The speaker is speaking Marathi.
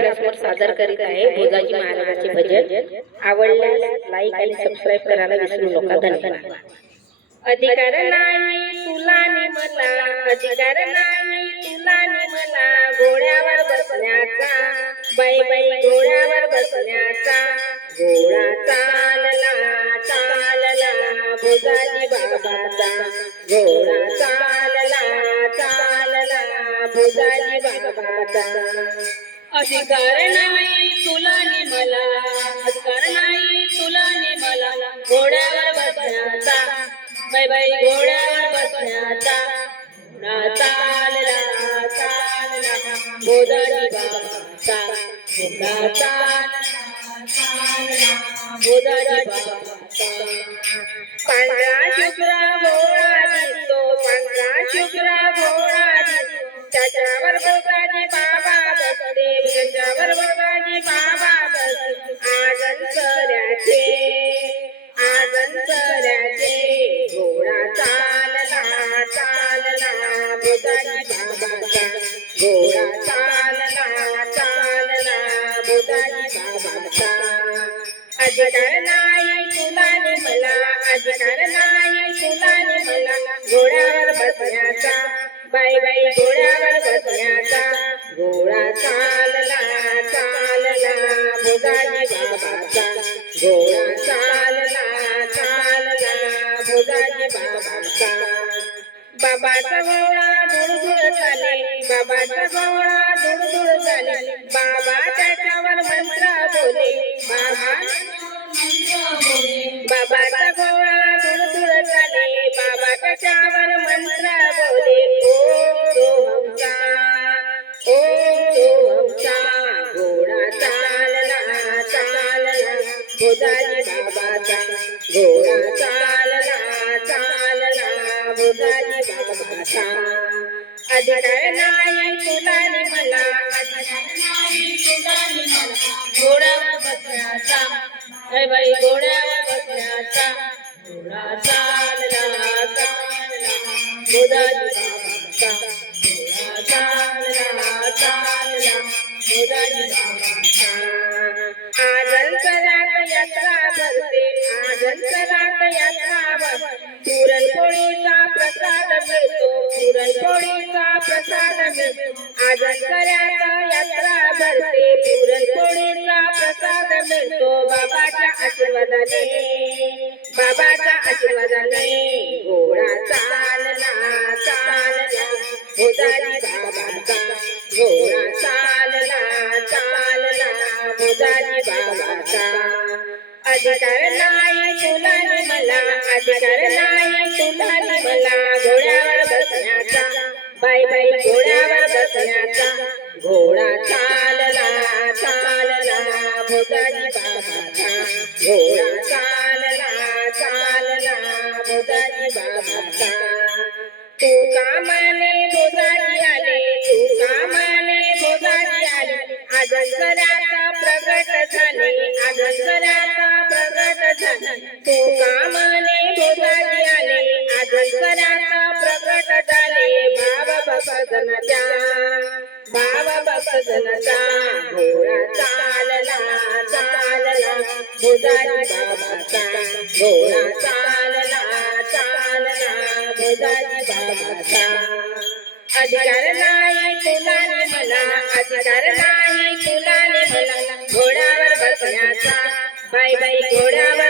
आपल्यासमोर सादर करीत आहे भोजाजी महाराजांचे भजन. आवडल्यास लाईक आणि सबस्क्राईब करायला विसरू नका. धन्यवाद. अधिकार नाही तुला नि मला अधिकार नाही तुला नि मला घोड्यावर बसण्याचा बाई बाई घोड्यावर बसण्याचा घोडा चालला चालला भोजाजी बाबाचा घोडा चालला चालला भोजाजी बाबाचा. अधिकार नाही तुला नि मला अधिकार नाही तुला नि मला घोड्यावर बसण्याचा बाई बाई घोड्यावर बसण्याचा. घोडा चालला चालला भोजाजी बाबाचा. घोडा चालला चालला भोजाजी बाबाचा. पांढरा शुक्रा घोडा दिसतो पांढरा शुक्रा घोडा दिसतो. त्याच्यावर भोगाजी घोडा चालला चालला भोगाजी बाबाचा अधिकार नाही तुला मला अधिकार नाही तुला मला घोड्यावर बसण्याचा बाई बाई घोड्यावर बसण्याचा घोडा चालला चालला भोगाजी बाबाचा घोडा चालला चालला भोगाजी बाबाचा. बाबाचा घोडा धुळधुळ झाले. बाबाचा घोडा धुळधुळ झाले. बाबा त्याच्यावर मंत्र बोले. बाबा बाबाचा घोडा धुळधुळ झाले. बाबा त्याच्यावर मंत्र बोले. ओम सोहमचा ओम सोहमचा घोडा चालला चालला. भोजाजी बाबाचा घोडा चालला. चालला भोजाजी अधिकार नाही तुला मला अधिकार नाही मला घोड्यावर बसण्याचा अरे बाई घोड्यावर बसण्याचा घोडा चालला चालला घोडा चालला चालला यात्रा भरते. आजंतरात यात्रा पुरणपोळीचा प्रसाद मिळतो. पुरणपोळीचा प्रसाद मिळतो आजंतरात यात्रा भरते. पुरणपोळीचा प्रसाद मिळतो बाबाच्या आशीर्वादाने. बाबाच्या आशीर्वादाने. घोडा चालला चालला भोजाजी बाबाचा घोडा चालला अधिकार नाही तुला मला अधिकार नाही तुला मला घोड्यावर बसण्याचा बाई बाई घोड्यावर बसण्याचा घोडा चालला चालला भोगाजी बाबाचा घोडा चालला चालला भोगाजी बाबाचा. तू कामाने भोगाजी आले तू कामाने भोगाजी आले आज आले आजंसराचा झाले बाबा बाबा जनाच्या बाबा घोडा चालला चालला. भोगाजी बाबाचा. घोडा चालला चालला. बाबाचा. अधिकार नाही तुला मला अधिकार नाही तुला मला घोड्यावर बसण्याचा. बाई बाई घोड्यावर